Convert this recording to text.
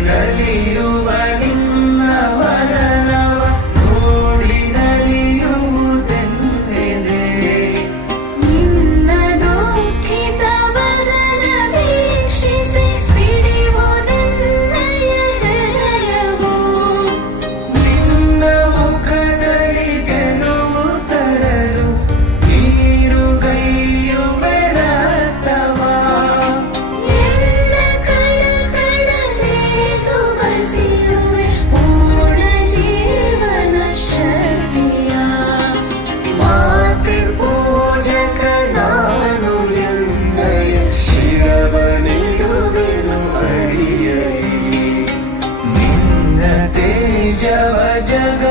ನಲಿಯುವ ನಿನ್ನ ವದನವ ನೋಡಿ ನಲಿಯುವುದೆಂದಿದೆ. ನಿನ್ನ ದುಃಖಿತ ವದನ ವೀಕ್ಷಿಸಿ ಸಿಡಿಯುವುದೆನ್ನಯ ಹೃದಯವು. ನಿನ್ನ ಮುಖದಲ್ಲಿ ಗೆಲುವು ತರಲು ನೀರುಗೈಯುವೆ ರಕ್ತವ. ನಿನ್ನ ಕಣಕಣನೆದು ಬಸಿಯುವೆ ಪೂರ್ಣ ಜೀವನ ಶಕ್ತಿಯ. ಮಾತೆ ಪೂಜಕ ನಾನು ಎನ್ನಯ ಶಿರವನಿಡುವೆನು ಅಡಿಯಲಿ. ನಿನ್ನ ತೇಜವ ಜಗ